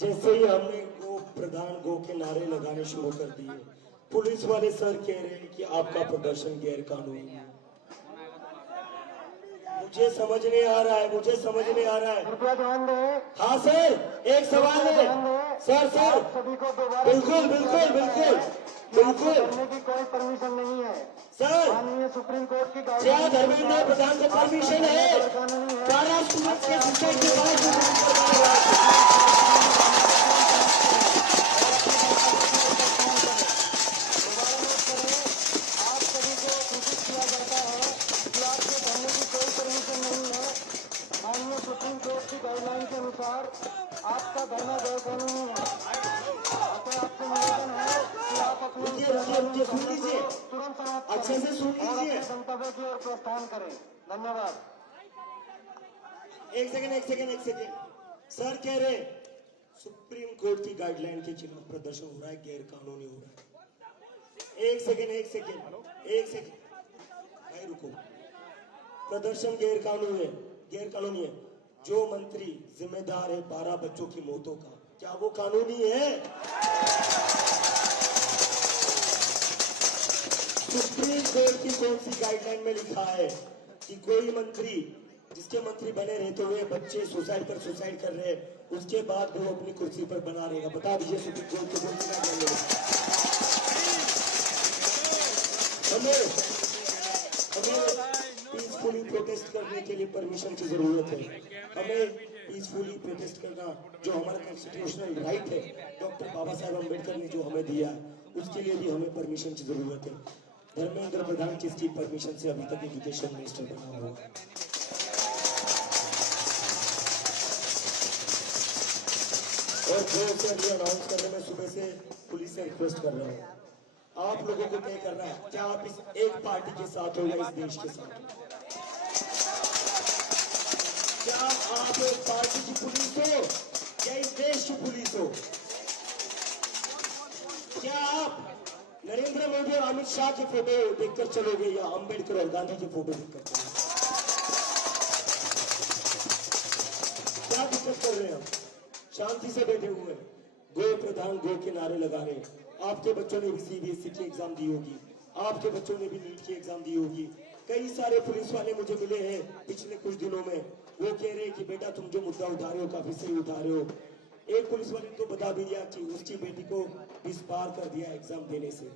जैसे ही हमने गो प्रधान गो के नारे लगाने शुरू कर दिए, पुलिस वाले सर कह रहे हैं कि आपका प्रदर्शन गैर कानूनी है। मुझे समझ नहीं आ रहा है, मुझे समझ नहीं आ रहा है। कृपया ध्यान दें। हाँ सर, एक सवाल है सर। सर सभी को दोबारा बिल्कुल बिल्कुल बिल्कुल बिल्कुल करने की कोई परमिशन नहीं है सर। माननीय सुप्रीम कोर्ट की क्या धर्मेंद्र प्रधान को परमिशन है पारा स्टूडेंट्स के सुसाइड के बाद सुप्रीम कोर्ट की गाइडलाइन के अनुसार आपका धरना गैर कानूनी है। आपसे निवेदन है कि आप अपने सुन लीजिए, तुरंत समाप्त अच्छे से सुन लीजिए। गंतव्य की ओर प्रस्थान करें। धन्यवाद। एक सेकंड। सर कह रहे सुप्रीम कोर्ट की गाइडलाइन के खिलाफ प्रदर्शन हो रहा है, गैर कानूनी हो रहा है। एक सेकंड भाई रुको। प्रदर्शन गैर कानूनी है। जो मंत्री जिम्मेदार है 12 बच्चों की मौतों का, क्या वो कानूनी है? सुप्रीम कोर्ट की कौन सी गाइडलाइन में लिखा है कि कोई मंत्री, जिसके मंत्री बने रहते हुए बच्चे सुसाइड कर रहे हैं, उसके बाद वो अपनी कुर्सी पर बना रहेगा? बता दीजिए सुप्रीम कोर्ट की कौन सी गाइडलाइन है? हमें पीसफुली प्रोटेस्ट करने के लिए परमिशन की जरूरत है। हमें पीसफुली प्रोटेस्ट करना जो हमारा कॉन्स्टिट्यूशनल राइट है, डॉक्टर बाबा साहेब अम्बेडकर ने जो हमें दिया है, उसके लिए भी हमें परमिशन की जरूरत है। धर्मेंद्र प्रधान किसकी परमिशन से अभी तक एजुकेशन मिनिस्टर बना हुआ है? और जो अनाउंस करने में सुबह से पुलिस से रिक्वेस्ट कर रहा हूँ, आप लोगों को तय करना है, क्या आप इस एक पार्टी के साथ हो या इस देश के साथ हो? क्या आप एक पार्टी की पुलिस हो या इस देश की पुलिस हो? क्या आप नरेंद्र मोदी और अमित शाह के फोटो देखकर चलोगे या अंबेडकर और गांधी के फोटो देखकर चलोगे? क्या दिक्कत कर रहे हैं हम? शांति से बैठे हुए हैं, गो प्रधान गो के नारे लगा रहे हैं। आपके बच्चों ने भी सीबीएसई की एग्जाम दी होगी, आपके बच्चों ने भी नीट की एग्जाम दी होगी। कई सारे पुलिस वाले मुझे मिले हैं पिछले कुछ दिनों में, वो कह रहे हैं कि बेटा तुम जो मुद्दा उठा रहे हो काफी सही उठा रहे हो। एक पुलिस वाले ने तो बता भी दिया कि उसकी बेटी को डिस्बार कर दिया एग्जाम देने से,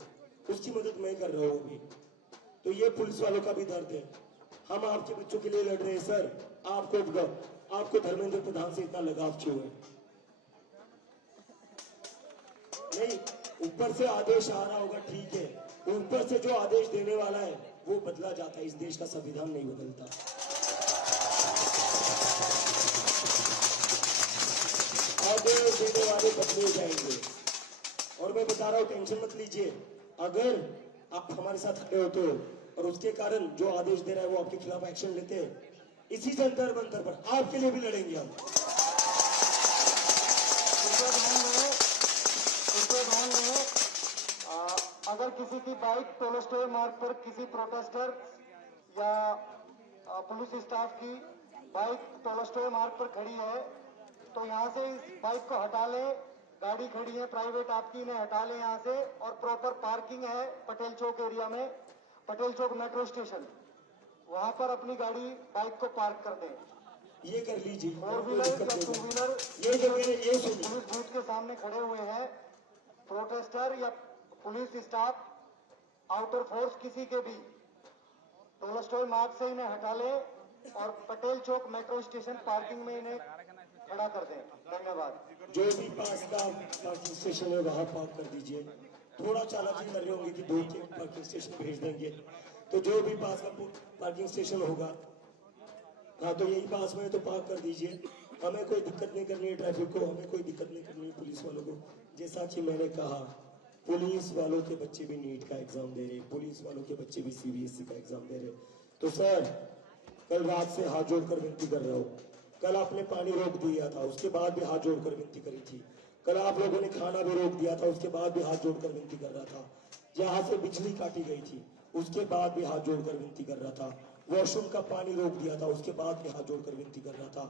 उसकी मदद मैं कर रहा हूँ अभी। तो ये पुलिस वालों का भी दर्द है। हम आपके बच्चों के लिए लड़ रहे हैं सर। आपको धर्मेंद्र प्रधान से इतना लगाव क्यों है? नहीं, ऊपर से आदेश आ रहा होगा ठीक है, ऊपर से जो आदेश देने वाला है वो बदला जाता है। इस देश का संविधान नहीं बदलता। आदेश देने वाले बदले जाएंगे। और मैं बता रहा हूं, टेंशन मत लीजिए। अगर आप हमारे साथ खड़े होते हो और उसके कारण जो आदेश दे रहा है वो आपके खिलाफ एक्शन लेते हैं, इसी जंतर मंतर पर आपके लिए भी लड़ेंगे हम। अगर किसी की बाइक टोलस्टॉय मार्ग पर किसी प्रोटेस्टर या पुलिस स्टाफ की बाइक टोलस्टॉय मार्ग पर खड़ी है तो यहाँ से इस बाइक को हटा ले। गाड़ी खड़ी है प्राइवेट आपकी, इन्हें हटा ले यहाँ से। और प्रॉपर पार्किंग है पटेल चौक एरिया में, पटेल चौक मेट्रो स्टेशन, वहां पर अपनी गाड़ी बाइक को पार्क कर दें। ये कर लीजिए। 4 व्हीलर या 2 व्हीलर ये पुलिस बूथ के सामने खड़े हुए हैं प्रोटेस्टर या पुलिस स्टाफ, आउटर फोर्स किसी के भी, टोलस्टॉय मार्ग से इन्हें हटा ले और पटेल चौक मेट्रो स्टेशन पार्किंग में इन्हें खड़ा कर दें। धन्यवाद। जो भी पास का पार्किंग स्टेशन है वहां पार्क कर दीजिए। थोड़ा चालाकी कर रहे होंगे कि 2 पार्किंग स्टेशन भेज देंगे, तो जो भी पास का पार्किंग स्टेशन होगा, हाँ तो यही पास में तो पार्क कर दीजिए। हमें कोई दिक्कत नहीं करनी है ट्रैफिक को, हमें कोई दिक्कत नहीं करनी है पुलिस वालों को। जैसा कि मैंने कहा, पुलिस वालों के बच्चे भी नीट का एग्जाम दे रहे, पुलिस वालों के बच्चे भी सीबीएसई का एग्जाम दे रहे। तो सर, कल रात से हाथ जोड़कर विनती कर रहा हूँ। कल आपने पानी रोक दिया था, उसके बाद भी हाथ जोड़कर विनती करी थी। कल आप लोगों ने खाना भी रोक दिया था, उसके बाद भी हाथ जोड़कर विनती कर रहा था। जहां से बिजली काटी गई थी उसके बाद भी हाथ जोड़कर विनती कर रहा था। वॉशरूम का पानी रोक दिया था, उसके बाद भी हाथ जोड़कर विनती कर रहा था।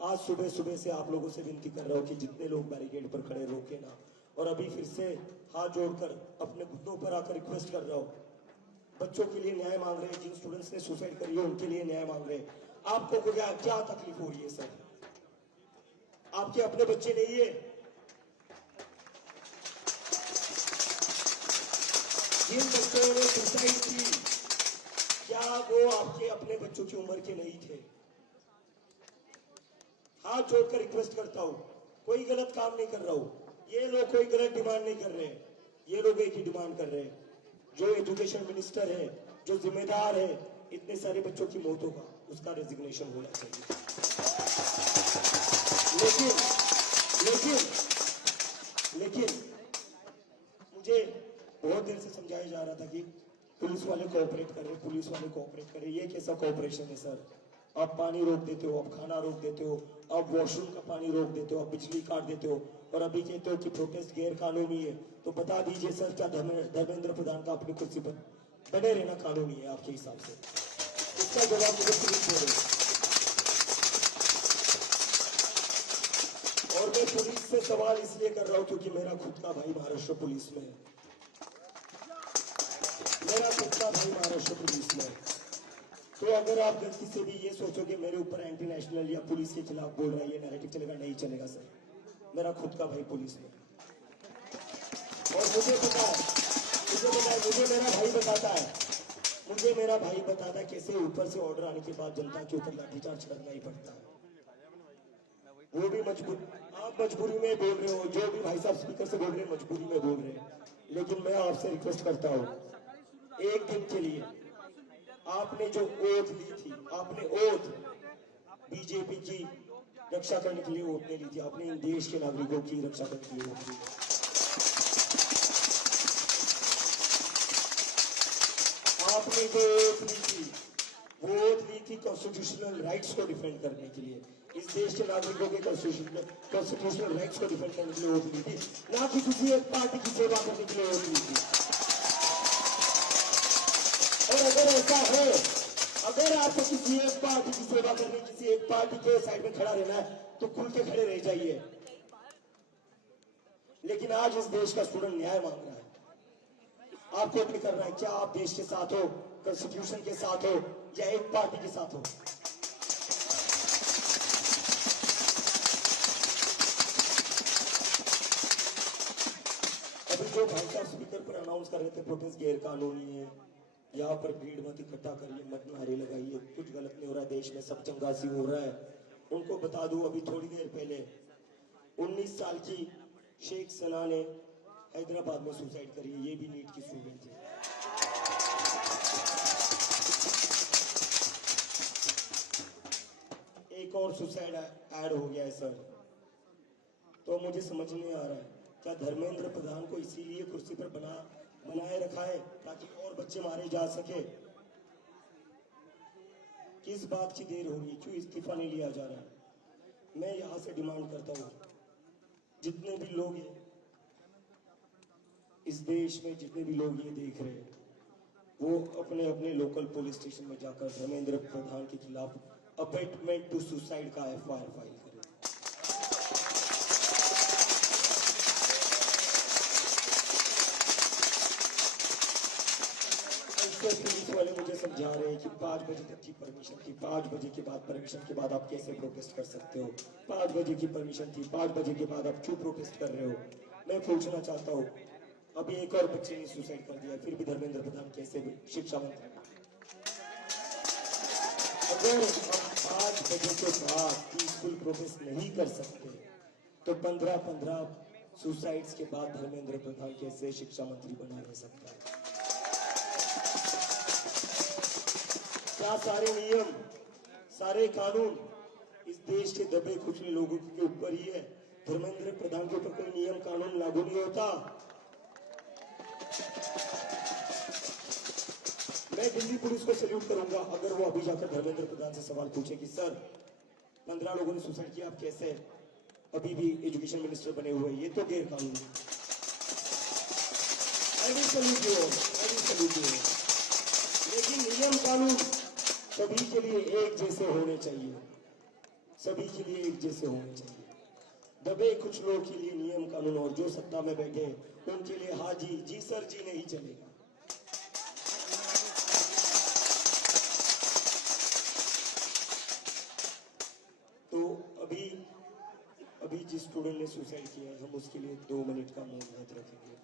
आज सुबह सुबह से आप लोगों से विनती कर रहा हूँ कि जितने लोग बैरिकेड पर खड़े रोके ना, और अभी फिर से हाथ जोड़कर अपने घुटनों पर आकर रिक्वेस्ट कर रहा हूँ, बच्चों के लिए न्याय मांग रहे हैं, जिन स्टूडेंट्स ने सुसाइड करी है उनके लिए न्याय मांग रहे हैं। आपको क्या क्या तकलीफ हो रही है सर? आपके अपने बच्चे नहीं है? जिन बच्चों ने सुसाइड की, क्या वो आपके अपने बच्चों की उम्र के नहीं थे? हाथ जोड़कर रिक्वेस्ट करता हूं, कोई गलत काम नहीं कर रहा हूं, ये लोग कोई गलत डिमांड नहीं कर रहे हैं। ये लोग एक ही डिमांड कर रहे हैं, जो एजुकेशन मिनिस्टर है, जो जिम्मेदार है इतने सारे बच्चों की मौतों का, उसका रेजिग्नेशन होना चाहिए। लेकिन लेकिन लेकिन मुझे बहुत देर से समझाया जा रहा था कि पुलिस वाले कोऑपरेट कर रहे, पुलिस वाले कोऑपरेट कर रहे। ये कैसा कोऑपरेशन है सर? आप पानी रोक देते हो, आप खाना रोक देते हो, आप वॉशरूम का पानी रोक देते हो, आप बिजली काट देते हो, और अभी कहते हो कि प्रोटेस्ट गैर कानूनी है। तो बता दीजिए सर, क्या धर्मेंद्र प्रधान का अपनी कुर्सी पर बने रहना कानूनी है आपके हिसाब से? इसका जवाब मुझे पुलिस दे रही। और मैं पुलिस से सवाल इसलिए कर रहा हूं क्योंकि मेरा खुद का भाई महाराष्ट्र पुलिस में है। मेरा खुद का भाई महाराष्ट्र पुलिस में है। तो अगर आप गलती से भी ये सोचोगे मेरे ऊपर एंटी नेशनल या पुलिस के खिलाफ बोल रहा है, ये नैरेटिव चलेगा, नहीं चलेगा सर। मेरा खुद का भाई पुलिस में, और मुझे पता है, मुझे मेरा भाई बताता है कैसे ऊपर से ऑर्डर आने के बाद जनता के ऊपर लाठीचार्ज करना ही पड़ता है। वो भी आप मजबूरी में बोल रहे हो, जो भी भाई साहब स्पीकर से बोल रहे हैं मजबूरी में बोल रहे हैं। लेकिन मैं आपसे रिक्वेस्ट करता हूँ, एक दिन के लिए आपने जो ओथ ली थी, आपने ओथ बीजेपी की रक्षा करने के लिए ओथ नहीं ली थी, आपने इन देश के नागरिकों की रक्षा करने के लिए ओथ ली। आपने जो ओथ ली थी, वो ओथ ली थी कॉन्स्टिट्यूशनल राइट्स को डिफेंड करने के लिए, इस देश के नागरिकों के कॉन्स्टिट्यूशनल राइट्स को डिफेंड करने के लिए ओथ ली थी, ना कि किसी एक पार्टी की सेवा करने के लिए ओथ ली थी। और अगर ऐसा है, अगर आपको किसी एक पार्टी की सेवा करनी, किसी एक पार्टी के साइड में खड़ा रहना है, तो खुल के खड़े रह जाइए। लेकिन आज इस देश का स्टूडेंट न्याय मांग रहा है, आपको अपने करना है, क्या आप देश के साथ हो, कॉन्स्टिट्यूशन के साथ हो, या एक पार्टी के साथ हो? अभी जो भाई साहब स्पीकर पर अनाउंस कर रहे थे प्रोटेस्ट गैर कानूनी है, यहाँ पर भीड़ मत इकट्ठा करिए, मत नारे लगाइए, कुछ गलत नहीं हो रहा है देश में, सब चंगासी हो रहा है, उनको बता दूं अभी थोड़ी देर पहले 19 साल की शेख सना ने हैदराबाद में सुसाइड करी है, ये भी नीट की स्टूडेंट थी। एक और सुसाइड ऐड हो गया है सर। तो मुझे समझ नहीं आ रहा है, क्या धर्मेंद्र प्रधान को इसीलिए कुर्सी पर बनाए रखा है ताकि और बच्चे मारे जा सके? किस बात की देर हो रही है, क्यों इस्तीफा नहीं लिया जा रहा है? मैं यहां से डिमांड करता हूं, जितने भी लोग हैं इस देश में, जितने भी लोग ये देख रहे हैं, वो अपने अपने लोकल पुलिस स्टेशन में जाकर धर्मेंद्र प्रधान के खिलाफ अबेटमेंट टू सुसाइड का एफआईआर फाइल करें। पुलिस वाले मुझे समझा रहे हैं कि 5 बजे तक की परमिशन थी, 5 बजे के बाद परमिशन के बाद आप कैसे प्रोटेस्ट कर सकते हो? 5 बजे की परमिशन थी, 5 बजे के बाद आप क्यों प्रोटेस्ट कर रहे हो? मैं पूछना चाहता हूँ, अभी एक और बच्चे ने सुसाइड कर दिया, फिर भी धर्मेंद्र प्रधान कैसे शिक्षा मंत्री? अगर हम 5 बजे के बाद पीसफुल प्रोटेस्ट नहीं कर सकते, तो 15 सुसाइड्स के बाद धर्मेंद्र प्रधान कैसे शिक्षा मंत्री बना रह सकता है? क्या सारे नियम, सारे कानून इस देश के दबे कुचले लोगों के ऊपर ही है? धर्मेंद्र प्रधान के ऊपर कोई नियम कानून लागू नहीं होता? मैं दिल्ली पुलिस को सैल्यूट करूंगा अगर वो अभी जाकर धर्मेंद्र प्रधान से सवाल पूछे कि सर 15 लोगों ने सुसाइड किया, आप कैसे अभी भी एजुकेशन मिनिस्टर बने हुए, ये तो गैर कानूनी। लेकिन नियम कानून सभी के लिए एक जैसे होने चाहिए, सभी के लिए एक जैसे होने चाहिए। दबे कुछ लोगों के लिए नियम कानून और जो सत्ता में बैठे उनके लिए हाँ जी जी सर जी नहीं चलेगा। तो अभी अभी जिस स्टूडेंट ने सुसाइड किया है हम उसके लिए 2 मिनट का मौन व्रत रखेंगे।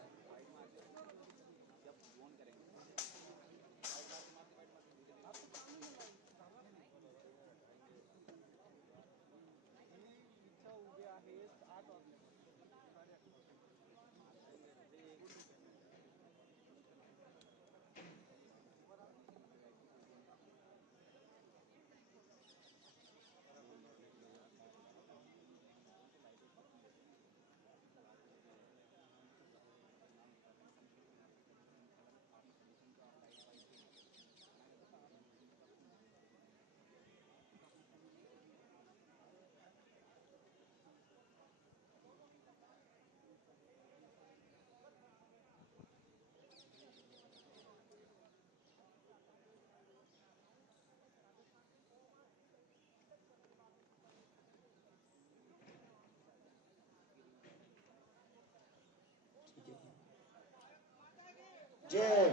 जय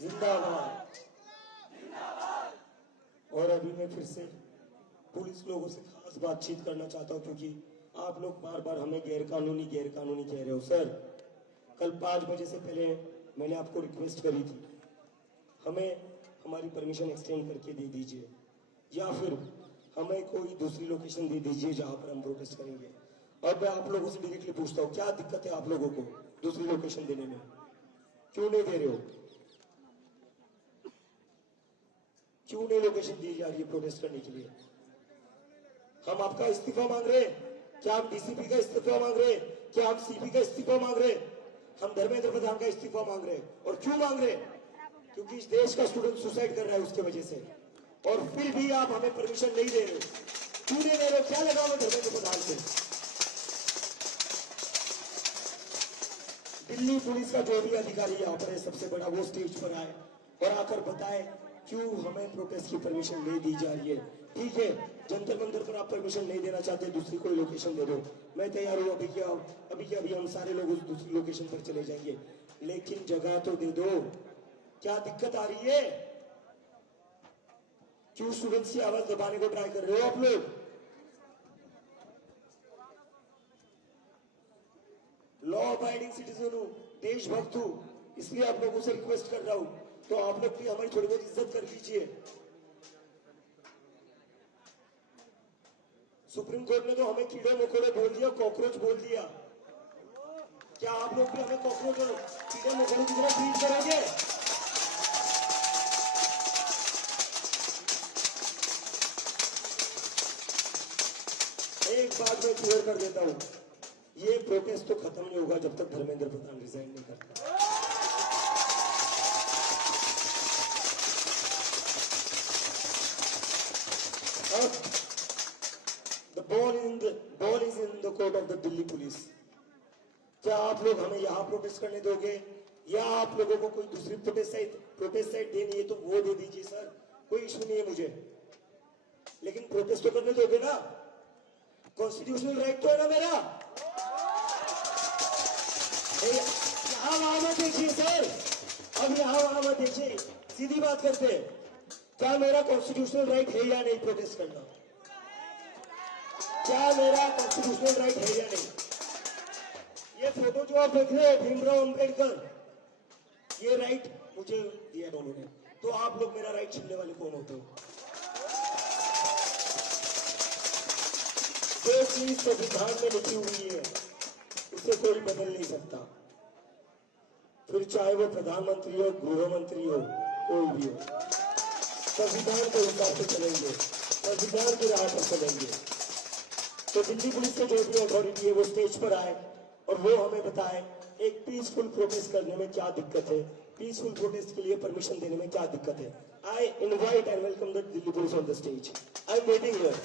जिंदाबाद। और अभी मैं फिर से पुलिस लोगों से खास बातचीत करना चाहता हूं क्योंकि आप लोग बार बार हमें गैर कानूनी कह रहे हो। सर कल 5 बजे से पहले मैंने आपको रिक्वेस्ट करी थी, हमें हमारी परमिशन एक्सटेंड करके दे दीजिए या फिर हमें कोई दूसरी लोकेशन दे दीजिए जहां पर हम प्रोटेस्ट करेंगे। और मैं आप लोगों से डायरेक्टली पूछता हूँ, क्या दिक्कत है आप लोगों को दूसरी लोकेशन देने में? क्यों नहीं दे रहे हो? क्यों नहीं लोकेशन दी जा रही है प्रोटेस्ट करने के लिए? हम आपका इस्तीफा मांग रहे हैं? क्या हम डीसीपी का इस्तीफा मांग रहे हैं? क्या हम सीपी का इस्तीफा मांग रहे हैं? हम धर्मेंद्र प्रधान का इस्तीफा मांग रहे हैं। और क्यों मांग रहे हैं? क्योंकि इस देश का स्टूडेंट सुसाइड कर रहा है उसके वजह से, और फिर भी आप हमें परमिशन नहीं दे रहे हो। क्यों नहीं दे रहे हो? क्या लगा हुआ धर्मेंद्र प्रधान से? दिल्ली पुलिस का जो भी अधिकारी यहाँ पर है सबसे बड़ा, वो स्टेज पर आए और आकर बताए क्यों हमें प्रोटेस्ट की परमिशन नहीं दी जा रही है। ठीक है, जंतर मंतर पर आप परमिशन नहीं देना चाहते, दूसरी कोई लोकेशन दे दो, मैं तैयार हूँ। अभी हम सारे लोग उस दूसरी लोकेशन पर चले जाएंगे, लेकिन जगह तो दे दो। क्या दिक्कत आ रही है? क्यों स्टूडेंट्स की आवाज दबाने को ट्राई कर रहे हो आप लोग? लॉ अबाइडिंग सिटीजन हूं, देशभक्त हूं, इसलिए आप लोगों से रिक्वेस्ट कर रहा हूं, तो आप लोग भी हमारी थोड़ी बहुत इज्जत कर लीजिए। सुप्रीम कोर्ट ने तो हमें कीड़े मकोड़े बोल दिया, कॉकरोच बोल दिया। क्या आप लोग भी हमें कॉकरोच और कीड़े मकोड़ों की तरह ट्रीट करोगे? एक बात मैं क्लियर कर देता हूं, ये प्रोटेस्ट तो खत्म नहीं होगा जब तक धर्मेंद्र प्रधान रिजाइन नहीं करता। अब the ball is in the court of the Delhi police. क्या आप लोग हमें यहाँ प्रोटेस्ट करने दोगे या आप लोगों को कोई दूसरी प्रोटेस्ट साइट देनी है तो वो दे दीजिए सर, कोई इशू नहीं है मुझे, लेकिन प्रोटेस्ट तो करने दोगे ना? कॉन्स्टिट्यूशनल राइट तो है ना मेरा। यहाँ वहां मत देखिए सर, अब यहाँ वहां मत देखिए, सीधी बात करते हैं, क्या मेरा कॉन्स्टिट्यूशनल राइट है या नहीं प्रोटेस्ट करना? क्या मेरा कॉन्स्टिट्यूशनल राइट है या नहीं? ये फोटो जो आप देख रहे हैं भीमराव अंबेडकर, ये राइट मुझे दिया उन्होंने, तो आप लोग मेरा राइट छीनने वाले कौन होते हो? जो चीज संविधान में लिखी हुई है उसे कोई बदल नहीं सकता, फिर चाहे वो प्रधानमंत्री हो, गृह मंत्री हो, कोई भी हो, संविधान के हिसाब से चलेंगे, संविधान की राह पर चलेंगे। तो दिल्ली पुलिस के जो भी अथॉरिटी है वो स्टेज पर आए और वो हमें बताए एक पीसफुल प्रोटेस्ट करने में क्या दिक्कत है, पीसफुल प्रोटेस्ट के लिए परमिशन देने में क्या दिक्कत है। I invite and welcome the Delhi police on the stage. I am waiting here.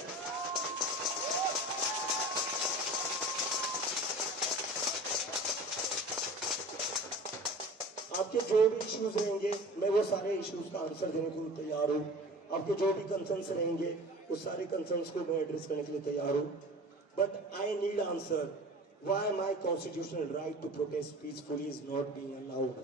आपके जो भी इश्यूज रहेंगे मैं वो सारे इश्यूज का आंसर देने को तैयार हूँ। आपके जो भी कंसर्न्स रहेंगे उस सारे कंसर्न्स को मैं एड्रेस करने के लिए तैयार हूँ, but I need answer why my constitutional right to protest peacefully is not being allowed.